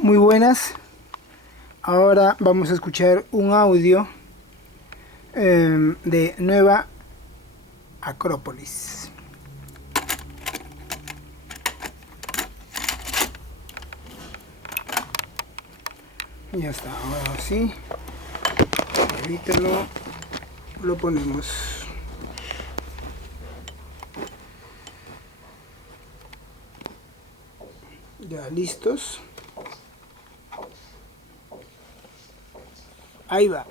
Muy buenas. Ahora vamos a escuchar un audio de Nueva Acrópolis. Ya está, ahora sí. Ahorita lo ponemos. Ya listos. Ahí va.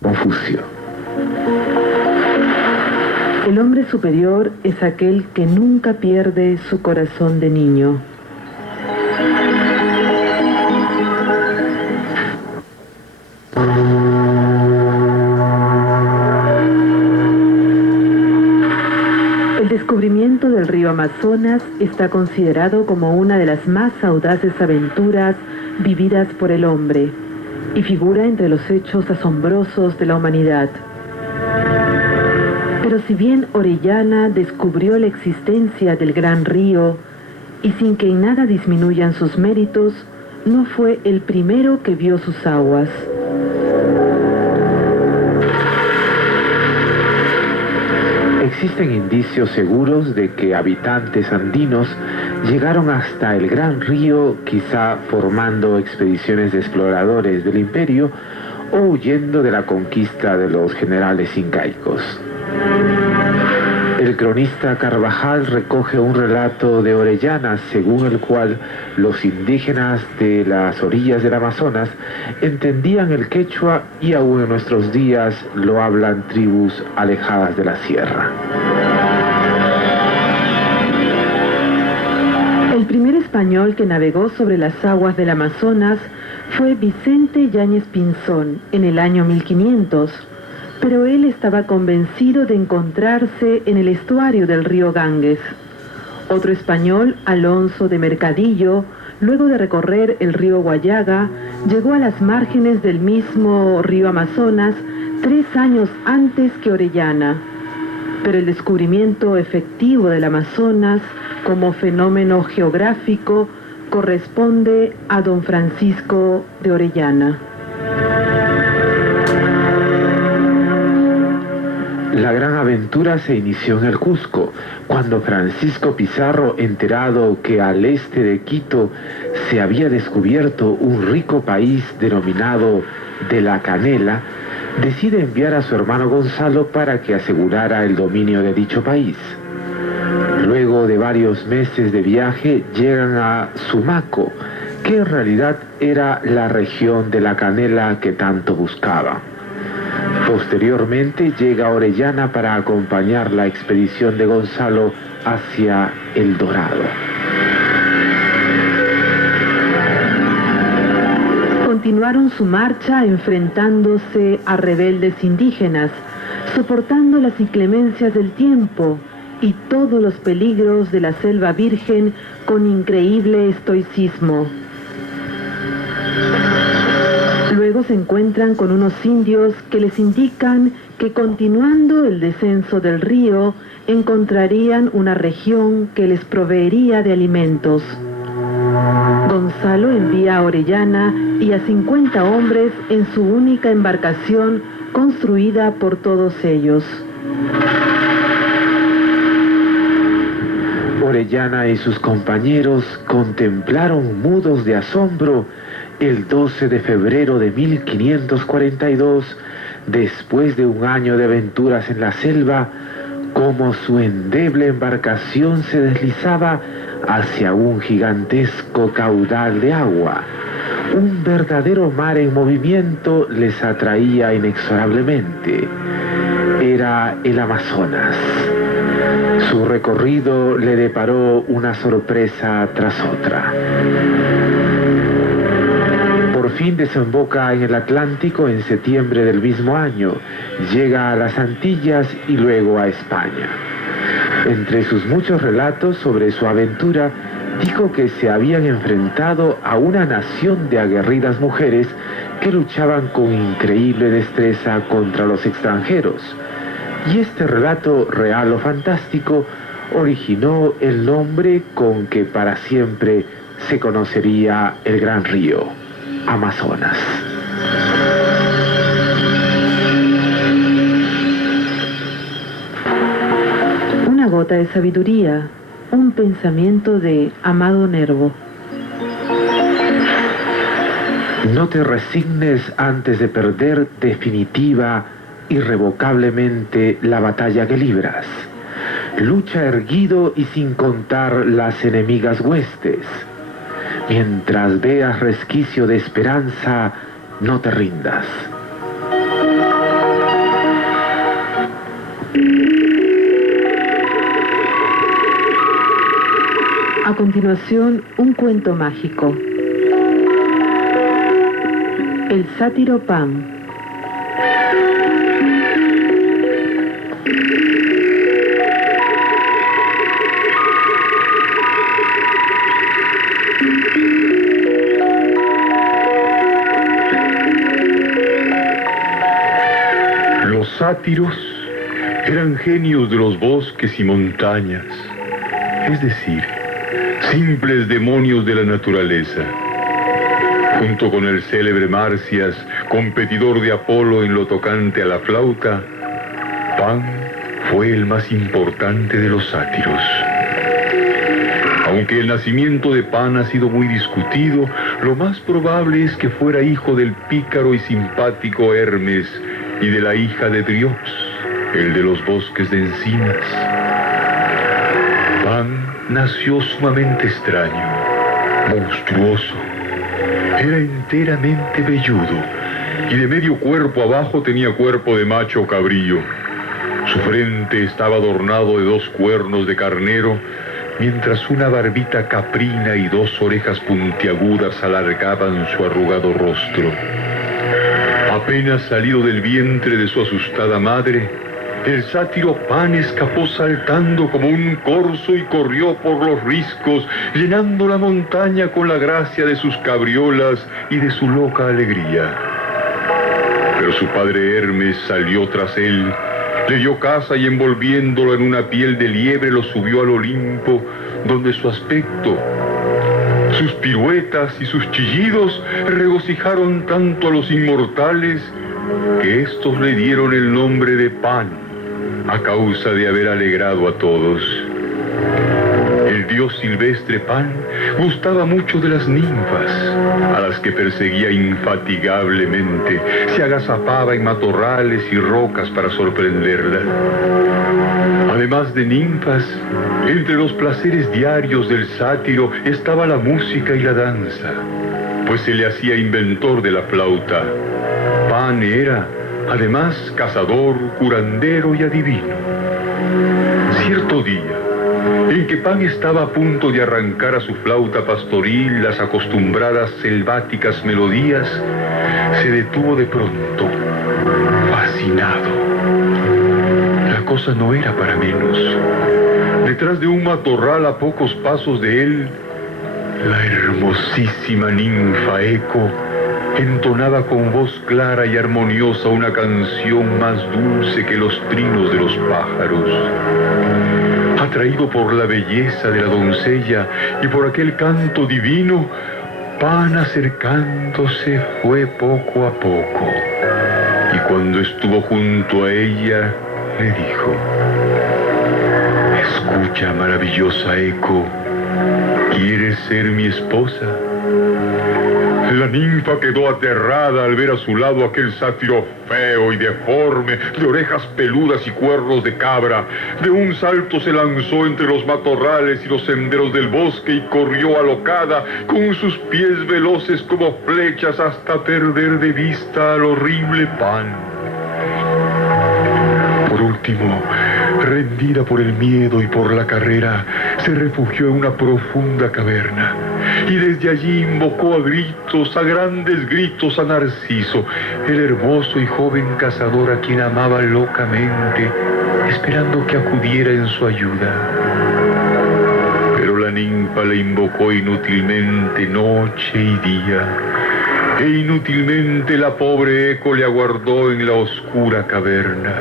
Confucio. El hombre superior es aquel que nunca pierde su corazón de niño. El descubrimiento del río Amazonas está considerado como una de las más audaces aventuras vividas por el hombre y figura entre los hechos asombrosos de la humanidad. Pero si bien Orellana descubrió la existencia del gran río y sin que en nada disminuyan sus méritos, no fue el primero que vio sus aguas. Existen indicios seguros de que habitantes andinos llegaron hasta el gran río, quizá formando expediciones de exploradores del imperio o huyendo de la conquista de los generales incaicos. El cronista Carvajal recoge un relato de Orellana según el cual los indígenas de las orillas del Amazonas entendían el quechua y aún en nuestros días lo hablan tribus alejadas de la sierra. El primer español que navegó sobre las aguas del Amazonas fue Vicente Yáñez Pinzón en el año 1500. Pero él estaba convencido de encontrarse en el estuario del río Ganges. Otro español, Alonso de Mercadillo, luego de recorrer el río Guayaga, llegó a las márgenes del mismo río Amazonas 3 años antes que Orellana. Pero el descubrimiento efectivo del Amazonas como fenómeno geográfico corresponde a don Francisco de Orellana. La gran aventura se inició en el Cusco, cuando Francisco Pizarro, enterado que al este de Quito se había descubierto un rico país denominado de la Canela, decide enviar a su hermano Gonzalo para que asegurara el dominio de dicho país. Luego de varios meses de viaje llegan a Sumaco, que en realidad era la región de la Canela que tanto buscaba. Posteriormente llega Orellana para acompañar la expedición de Gonzalo hacia El Dorado. Continuaron su marcha enfrentándose a rebeldes indígenas, soportando las inclemencias del tiempo y todos los peligros de la selva virgen con increíble estoicismo. Luego se encuentran con unos indios que les indican que continuando el descenso del río encontrarían una región que les proveería de alimentos. Gonzalo envía a Orellana y a 50 hombres en su única embarcación construida por todos ellos. Orellana y sus compañeros contemplaron mudos de asombro el 12 de febrero de 1542, después de un año de aventuras en la selva, cómo su endeble embarcación se deslizaba hacia un gigantesco caudal de agua. Un verdadero mar en movimiento les atraía inexorablemente. Era el Amazonas. Su recorrido le deparó una sorpresa tras otra. Por fin desemboca en el Atlántico en septiembre del mismo año, llega a las Antillas y luego a España. Entre sus muchos relatos sobre su aventura, dijo que se habían enfrentado a una nación de aguerridas mujeres que luchaban con increíble destreza contra los extranjeros. Y este relato, real o fantástico, originó el nombre con que para siempre se conocería el gran río Amazonas. Una gota de sabiduría, un pensamiento de Amado Nervo. No te resignes antes de perder definitiva, irrevocablemente la batalla que libras. Lucha erguido y sin contar las enemigas huestes. Mientras veas resquicio de esperanza, no te rindas. A continuación, un cuento mágico. El sátiro Pan. Los sátiros eran genios de los bosques y montañas, es decir, simples demonios de la naturaleza. Junto con el célebre Marcias, competidor de Apolo en lo tocante a la flauta, Pan fue el más importante de los sátiros. Aunque el nacimiento de Pan ha sido muy discutido, lo más probable es que fuera hijo del pícaro y simpático Hermes y de la hija de Driops, el de los bosques de encinas. Pan nació sumamente extraño, monstruoso. Era enteramente velludo y de medio cuerpo abajo tenía cuerpo de macho cabrío. Su frente estaba adornado de 2 cuernos de carnero, mientras una barbita caprina y 2 orejas puntiagudas alargaban su arrugado rostro. Apenas salido del vientre de su asustada madre, el sátiro Pan escapó saltando como un corzo y corrió por los riscos, llenando la montaña con la gracia de sus cabriolas y de su loca alegría. Pero su padre Hermes salió tras él, le dio caza y envolviéndolo en una piel de liebre lo subió al Olimpo, donde su aspecto, sus piruetas y sus chillidos regocijaron tanto a los inmortales que éstos le dieron el nombre de Pan, a causa de haber alegrado a todos. El dios silvestre Pan gustaba mucho de las ninfas, a las que perseguía infatigablemente, se agazapaba en matorrales y rocas para sorprenderlas. Además de ninfas, entre los placeres diarios del sátiro estaba la música y la danza, pues se le hacía inventor de la flauta. Pan era, además, cazador, curandero y adivino. Cierto día, en que Pan estaba a punto de arrancar a su flauta pastoril las acostumbradas selváticas melodías, se detuvo de pronto, fascinado. La cosa no era para menos. Detrás de un matorral a pocos pasos de él, la hermosísima ninfa Eco entonaba con voz clara y armoniosa una canción más dulce que los trinos de los pájaros. Atraído por la belleza de la doncella y por aquel canto divino, Pan acercándose fue poco a poco, y cuando estuvo junto a ella, le dijo: «Escucha, maravillosa Eco, ¿quieres ser mi esposa?». La ninfa quedó aterrada al ver a su lado aquel sátiro feo y deforme, de orejas peludas y cuernos de cabra. De un salto se lanzó entre los matorrales y los senderos del bosque y corrió alocada, con sus pies veloces como flechas, hasta perder de vista al horrible Pan. Por último, rendida por el miedo y por la carrera, se refugió en una profunda caverna, y desde allí invocó a grandes gritos a Narciso, el hermoso y joven cazador a quien amaba locamente, esperando que acudiera en su ayuda. Pero la ninfa le invocó inútilmente noche y día, e inútilmente la pobre Eco le aguardó en la oscura caverna.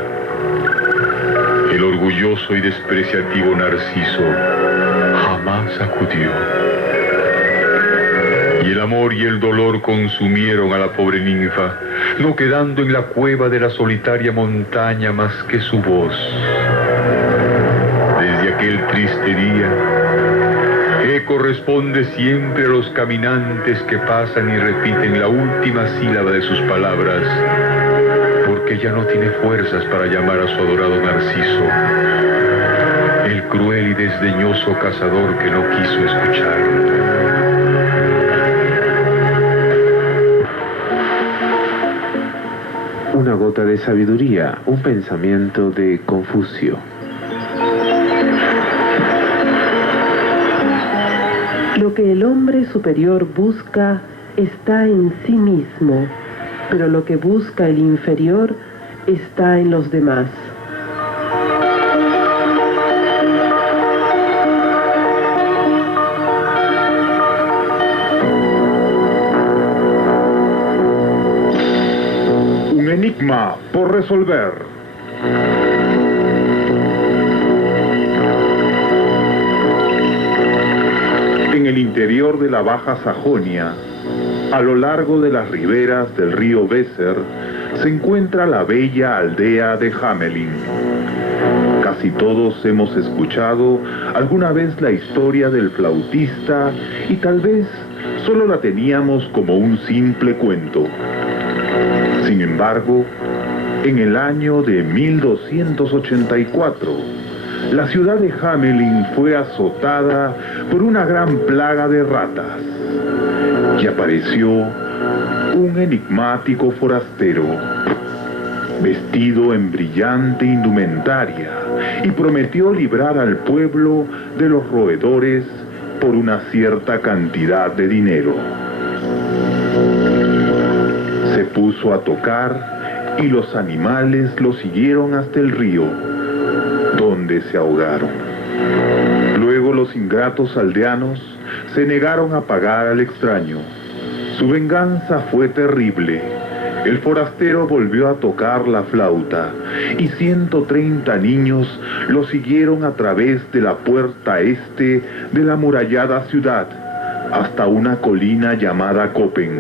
El orgulloso y despreciativo Narciso jamás acudió. Y el amor y el dolor consumieron a la pobre ninfa, no quedando en la cueva de la solitaria montaña más que su voz. Desde aquel triste día, eco responde siempre a los caminantes que pasan y repiten la última sílaba de sus palabras, porque ya no tiene fuerzas para llamar a su adorado Narciso, el cruel y desdeñoso cazador que no quiso escuchar. Una gota de sabiduría, un pensamiento de Confucio. Lo que el hombre superior busca está en sí mismo, pero lo que busca el inferior está en los demás. Un enigma por resolver. En el interior de la Baja Sajonia, a lo largo de las riberas del río Weser, se encuentra la bella aldea de Hamelin. Casi todos hemos escuchado alguna vez la historia del flautista y tal vez solo la teníamos como un simple cuento. Sin embargo, en el año de 1284, la ciudad de Hamelin fue azotada por una gran plaga de ratas y apareció un enigmático forastero, vestido en brillante indumentaria, y prometió librar al pueblo de los roedores por una cierta cantidad de dinero. Se puso a tocar y los animales lo siguieron hasta el río, donde se ahogaron. Luego los ingratos aldeanos se negaron a pagar al extraño. Su venganza fue terrible. El forastero volvió a tocar la flauta y 130 niños lo siguieron a través de la puerta este de la amurallada ciudad hasta una colina llamada Kopen,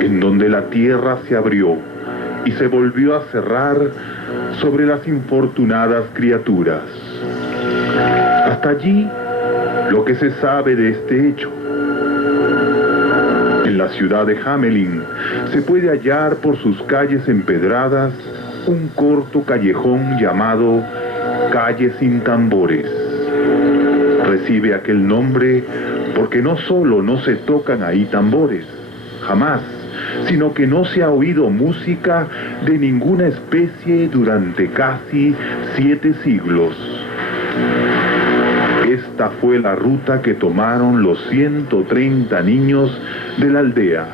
en donde la tierra se abrió y se volvió a cerrar sobre las infortunadas criaturas. Hasta allí lo que se sabe de este hecho. En la ciudad de Hamelin se puede hallar por sus calles empedradas un corto callejón llamado Calle Sin Tambores. Recibe aquel nombre porque no solo no se tocan ahí tambores, jamás, sino que no se ha oído música de ninguna especie durante casi 7 siglos. Esta fue la ruta que tomaron los 130 niños de la aldea,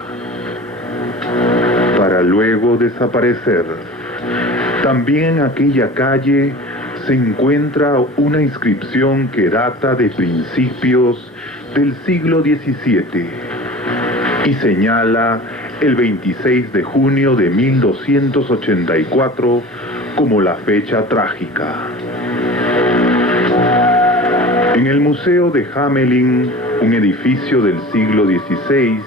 para luego desaparecer. También en aquella calle se encuentra una inscripción que data de principios del siglo XVII y señala el 26 de junio de 1284 como la fecha trágica. En el Museo de Hamelin, un edificio del siglo XVI,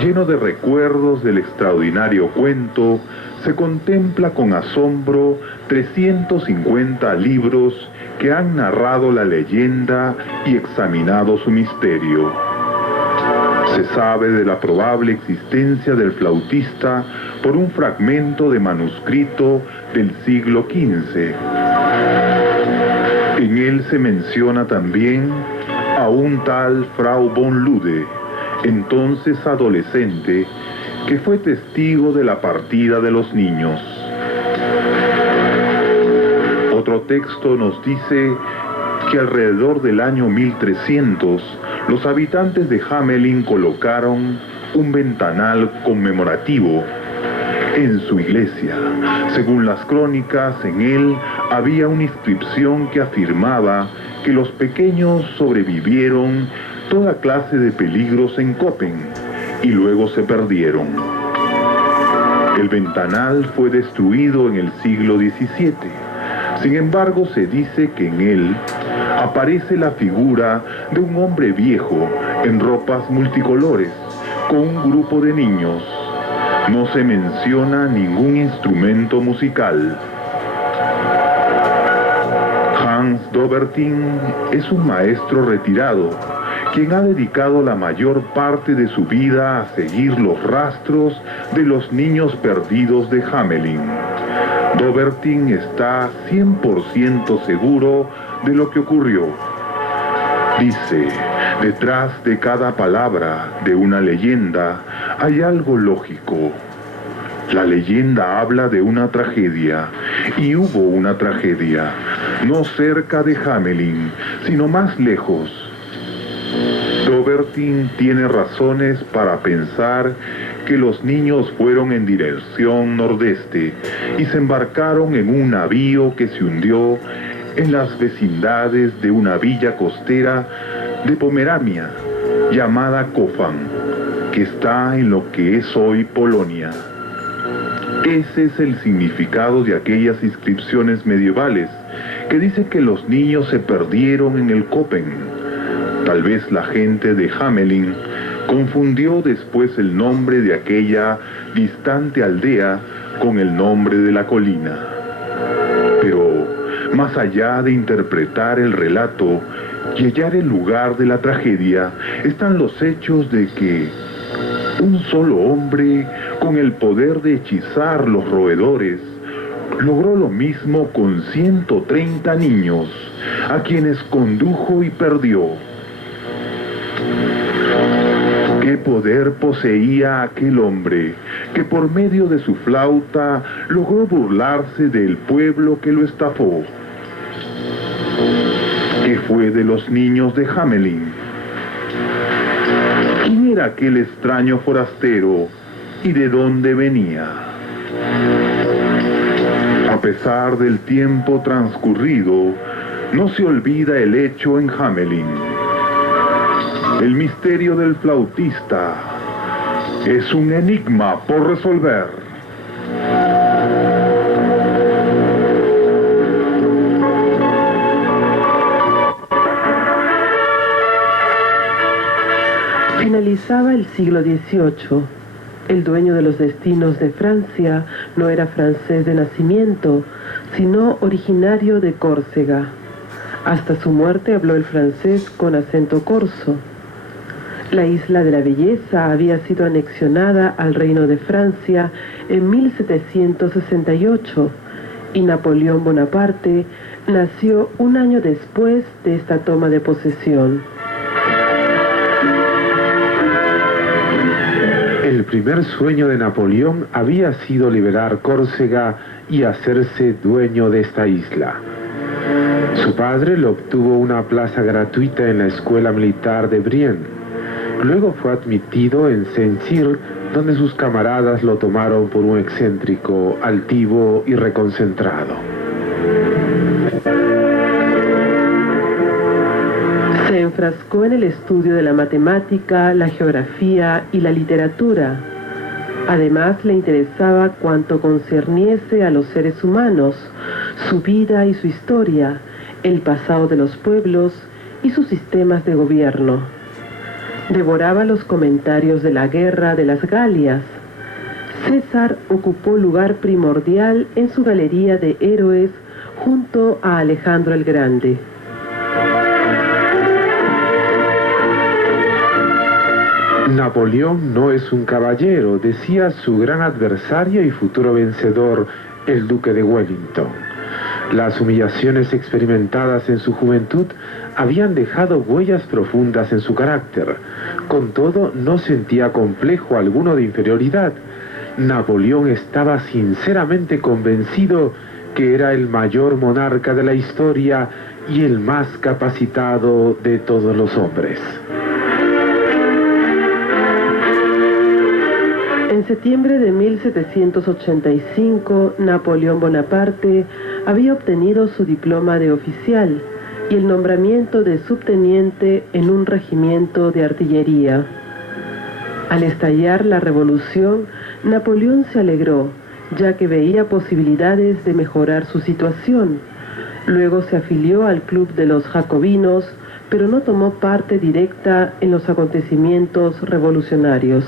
lleno de recuerdos del extraordinario cuento, se contempla con asombro 350 libros que han narrado la leyenda y examinado su misterio. Se sabe de la probable existencia del flautista por un fragmento de manuscrito del siglo XV. En él se menciona también a un tal Frau von Lude, entonces adolescente, que fue testigo de la partida de los niños. Otro texto nos dice que alrededor del año 1300, los habitantes de Hamelin colocaron un ventanal conmemorativo en su iglesia. Según las crónicas, en él había una inscripción que afirmaba que los pequeños sobrevivieron toda clase de peligros en Kopen y luego se perdieron. El ventanal fue destruido en el siglo XVII, Sin embargo, se dice que en él aparece la figura de un hombre viejo en ropas multicolores, con un grupo de niños. No se menciona ningún instrumento musical. Hans Dobertin es un maestro retirado, quien ha dedicado la mayor parte de su vida a seguir los rastros de los niños perdidos de Hamelin. Dobertin está 100% seguro de lo que ocurrió. Dice, detrás de cada palabra de una leyenda hay algo lógico. La leyenda habla de una tragedia, y hubo una tragedia, no cerca de Hamelin, sino más lejos. Dobertin tiene razones para pensar que los niños fueron en dirección nordeste y se embarcaron en un navío que se hundió en las vecindades de una villa costera de Pomerania llamada Kofan, que está en lo que es hoy Polonia. Ese es el significado de aquellas inscripciones medievales que dice que los niños se perdieron en el Köppen. Tal vez la gente de Hamelin confundió después el nombre de aquella distante aldea con el nombre de la colina. Pero más allá de interpretar el relato y hallar el lugar de la tragedia, están los hechos de que un solo hombre, con el poder de hechizar los roedores, logró lo mismo con 130 niños, a quienes condujo y perdió. ¿Qué poder poseía aquel hombre que por medio de su flauta logró burlarse del pueblo que lo estafó? ¿Qué fue de los niños de Hamelin? ¿Quién era aquel extraño forastero y de dónde venía? A pesar del tiempo transcurrido, no se olvida el hecho en Hamelin. El misterio del flautista es un enigma por resolver. Finalizaba el siglo XVIII. El dueño de los destinos de Francia no era francés de nacimiento, sino originario de Córcega. Hasta su muerte habló el francés con acento corso. La isla de la Belleza había sido anexionada al Reino de Francia en 1768 y Napoleón Bonaparte nació un año después de esta toma de posesión. El primer sueño de Napoleón había sido liberar Córcega y hacerse dueño de esta isla. Su padre le obtuvo una plaza gratuita en la escuela militar de Brienne. Luego fue admitido en Saint-Cyr, donde sus camaradas lo tomaron por un excéntrico, altivo y reconcentrado. Se enfrascó en el estudio de la matemática, la geografía y la literatura. Además, le interesaba cuanto concerniese a los seres humanos, su vida y su historia, el pasado de los pueblos y sus sistemas de gobierno. Devoraba los comentarios de la guerra de las Galias. César ocupó lugar primordial en su galería de héroes junto a Alejandro el Grande. Napoleón no es un caballero, decía su gran adversario y futuro vencedor, el duque de Wellington. Las humillaciones experimentadas en su juventud habían dejado huellas profundas en su carácter. Con todo, no sentía complejo alguno de inferioridad. Napoleón estaba sinceramente convencido que era el mayor monarca de la historia y el más capacitado de todos los hombres. En septiembre de 1785, Napoleón Bonaparte había obtenido su diploma de oficial y el nombramiento de subteniente en un regimiento de artillería. Al estallar la revolución, Napoleón se alegró, ya que veía posibilidades de mejorar su situación, Luego se afilió al Club de los Jacobinos, pero no tomó parte directa en los acontecimientos revolucionarios.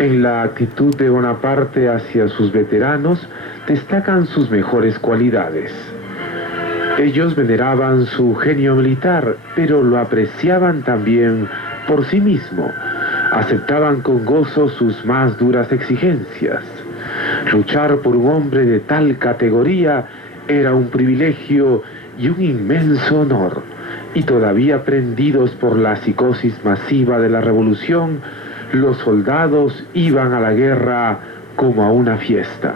En la actitud de Bonaparte hacia sus veteranos destacan sus mejores cualidades. Ellos veneraban su genio militar, pero lo apreciaban también por sí mismo. Aceptaban con gozo sus más duras exigencias. Luchar por un hombre de tal categoría era un privilegio y un inmenso honor. Y todavía prendidos por la psicosis masiva de la revolución, los soldados iban a la guerra como a una fiesta.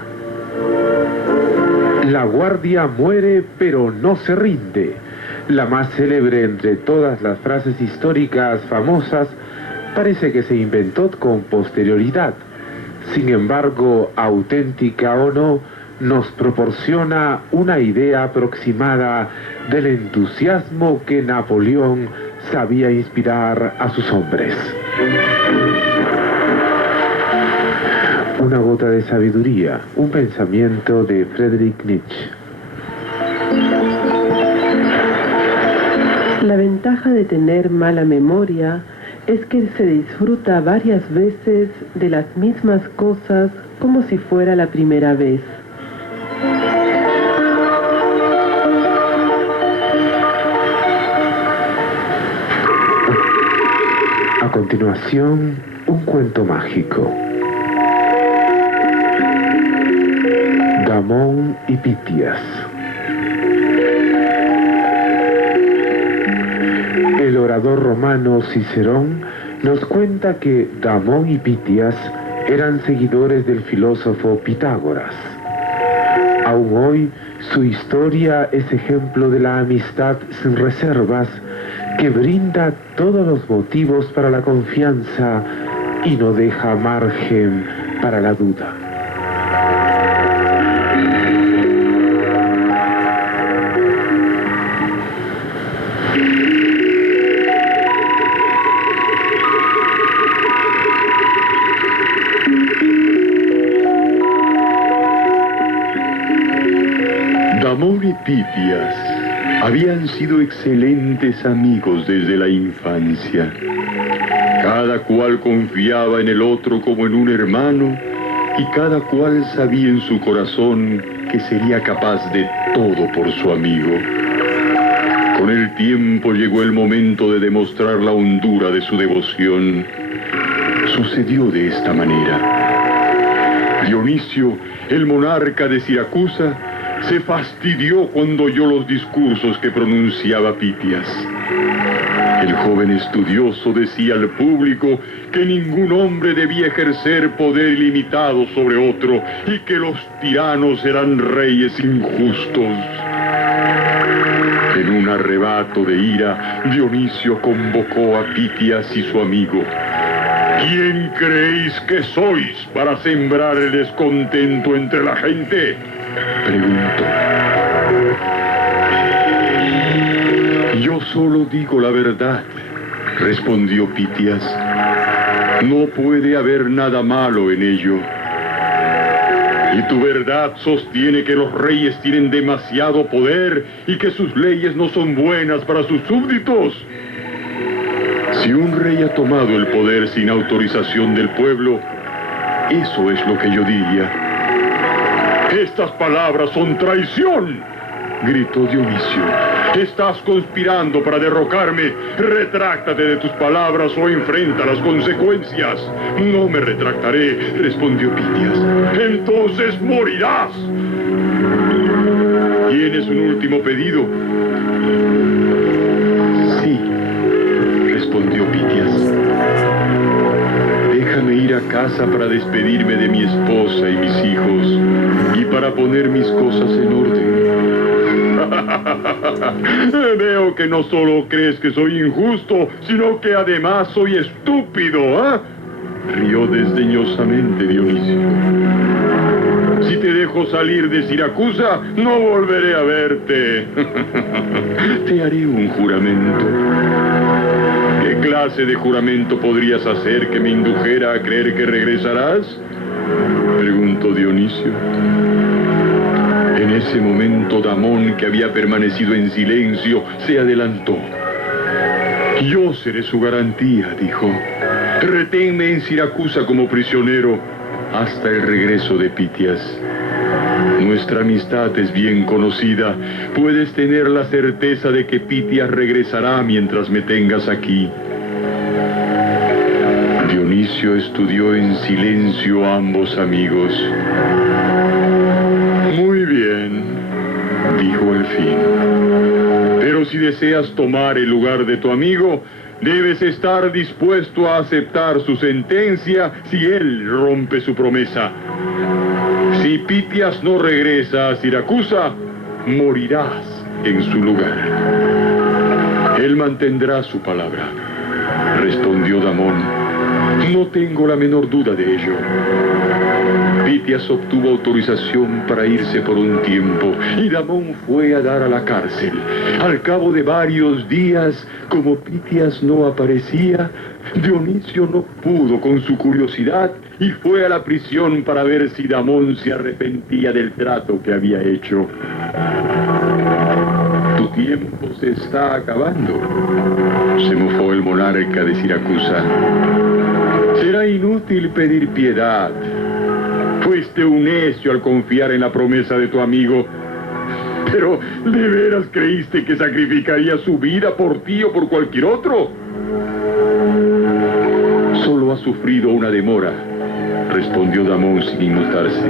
La guardia muere pero no se rinde. La más célebre entre todas las frases históricas famosas parece que se inventó con posterioridad. Sin embargo, auténtica o no, nos proporciona una idea aproximada del entusiasmo que Napoleón sabía inspirar a sus hombres. Una gota de sabiduría, un pensamiento de Friedrich Nietzsche. La ventaja de tener mala memoria es que se disfruta varias veces de las mismas cosas como si fuera la primera vez. A continuación, un cuento mágico. Damón y Pitias. El orador romano Cicerón nos cuenta que Damón y Pitias eran seguidores del filósofo Pitágoras. Aún hoy, su historia es ejemplo de la amistad sin reservas que brinda todos los motivos para la confianza y no deja margen para la duda. Damón y Pitias habían sido excelentes amigos desde la infancia. Cada cual confiaba en el otro como en un hermano y cada cual sabía en su corazón que sería capaz de todo por su amigo. Con el tiempo llegó el momento de demostrar la hondura de su devoción. Sucedió de esta manera. Dionisio, el monarca de Siracusa, se fastidió cuando oyó los discursos que pronunciaba Pitias. El joven estudioso decía al público que ningún hombre debía ejercer poder ilimitado sobre otro y que los tiranos eran reyes injustos. En un arrebato de ira, Dionisio convocó a Pitias y su amigo. ¿Quién creéis que sois para sembrar el descontento entre la gente?, preguntó. Yo solo digo la verdad, respondió Pitias. No puede haber nada malo en ello. Y tu verdad sostiene que los reyes tienen demasiado poder y que sus leyes no son buenas para sus súbditos. Si un rey ha tomado el poder sin autorización del pueblo, eso es lo que yo diría. Estas palabras son traición, gritó Dionisio. Estás conspirando para derrocarme. Retráctate de tus palabras o enfrenta las consecuencias. No me retractaré, respondió Pitias. Entonces morirás. ¿Tienes un último pedido? Sí, respondió Pitias. Déjame ir a casa para despedirme de mi esposa y mis hijos y para poner mis cosas en orden. Veo que no solo crees que soy injusto, sino que además soy estúpido, ¿eh? Rió desdeñosamente Dionisio. Si te dejo salir de Siracusa, no volveré a verte. Te haré un juramento. ¿Qué clase de juramento podrías hacer que me indujera a creer que regresarás? preguntó Dionisio. En ese momento Damón, que había permanecido en silencio, se adelantó. Yo seré su garantía, dijo. Reténme en Siracusa como prisionero hasta el regreso de Pitias. Nuestra amistad es bien conocida. Puedes tener la certeza de que Pitias regresará mientras me tengas aquí. Dionisio estudió en silencio a ambos amigos. Muy bien, dijo al fin. Pero si deseas tomar el lugar de tu amigo, debes estar dispuesto a aceptar su sentencia si él rompe su promesa. Si Pitias no regresa a Siracusa, morirás en su lugar. Él mantendrá su palabra, respondió Damón. No tengo la menor duda de ello. Pitias obtuvo autorización para irse por un tiempo y Damón fue a dar a la cárcel. Al cabo de varios días, como Pitias no aparecía, Dionisio no pudo con su curiosidad y fue a la prisión para ver si Damón se arrepentía del trato que había hecho. Tu tiempo se está acabando, se mofó el monarca de Siracusa. Será inútil pedir piedad. Fuiste un necio al confiar en la promesa de tu amigo. Pero, ¿de veras creíste que sacrificaría su vida por ti o por cualquier otro? Solo ha sufrido una demora, respondió Damón sin inmutarse.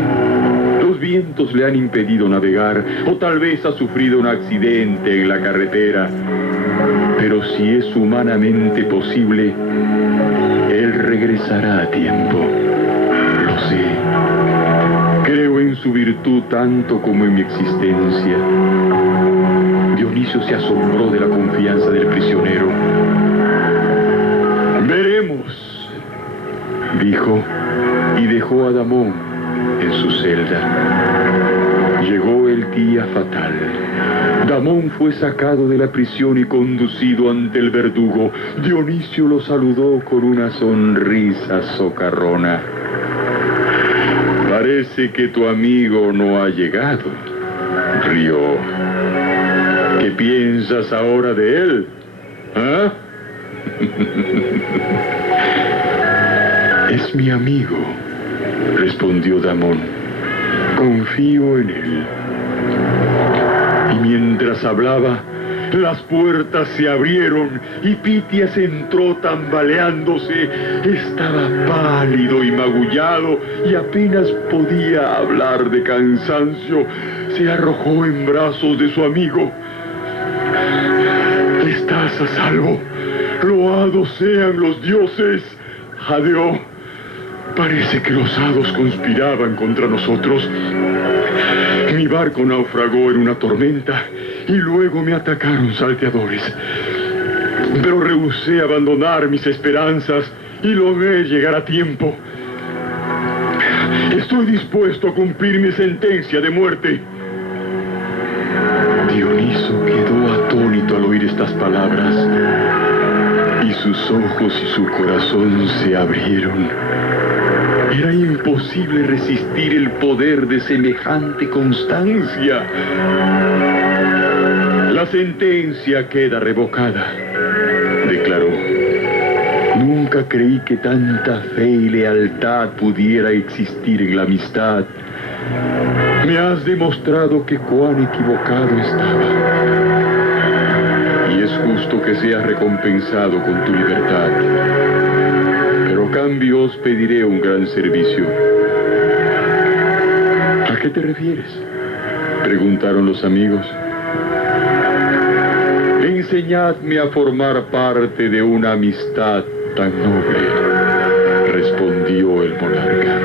Los vientos le han impedido navegar, o tal vez ha sufrido un accidente en la carretera. Pero si es humanamente posible, él regresará a tiempo. Lo sé. Creo en su virtud tanto como en mi existencia. Dionisio se asombró de la confianza del prisionero. Veremos, dijo, y dejó a Damón en su celda. Llegó el día fatal. Damón fue sacado de la prisión y conducido ante el verdugo. Dionisio lo saludó con una sonrisa socarrona. Parece que tu amigo no ha llegado, rió. ¿Qué piensas ahora de él? ¿Ah? Es mi amigo, respondió Damón. Confío en él. Y mientras hablaba, las puertas se abrieron y Pitias entró tambaleándose. Estaba pálido y magullado y apenas podía hablar de cansancio. Se arrojó en brazos de su amigo. Estás a salvo. Loados sean los dioses. Jadeó. Parece que los hados conspiraban contra nosotros. Mi barco naufragó en una tormenta y luego me atacaron salteadores. Pero rehusé abandonar mis esperanzas y logré llegar a tiempo. Estoy dispuesto a cumplir mi sentencia de muerte. Dioniso quedó atónito al oír estas palabras y sus ojos y su corazón se abrieron. Era imposible resistir el poder de semejante constancia. La sentencia queda revocada, declaró. Nunca creí que tanta fe y lealtad pudiera existir en la amistad. Me has demostrado que cuán equivocado estaba. Y es justo que seas recompensado con tu libertad. Pero a cambio os pediré un gran servicio. ¿A qué te refieres?, preguntaron los amigos. Enseñadme a formar parte de una amistad tan noble, respondió el monarca.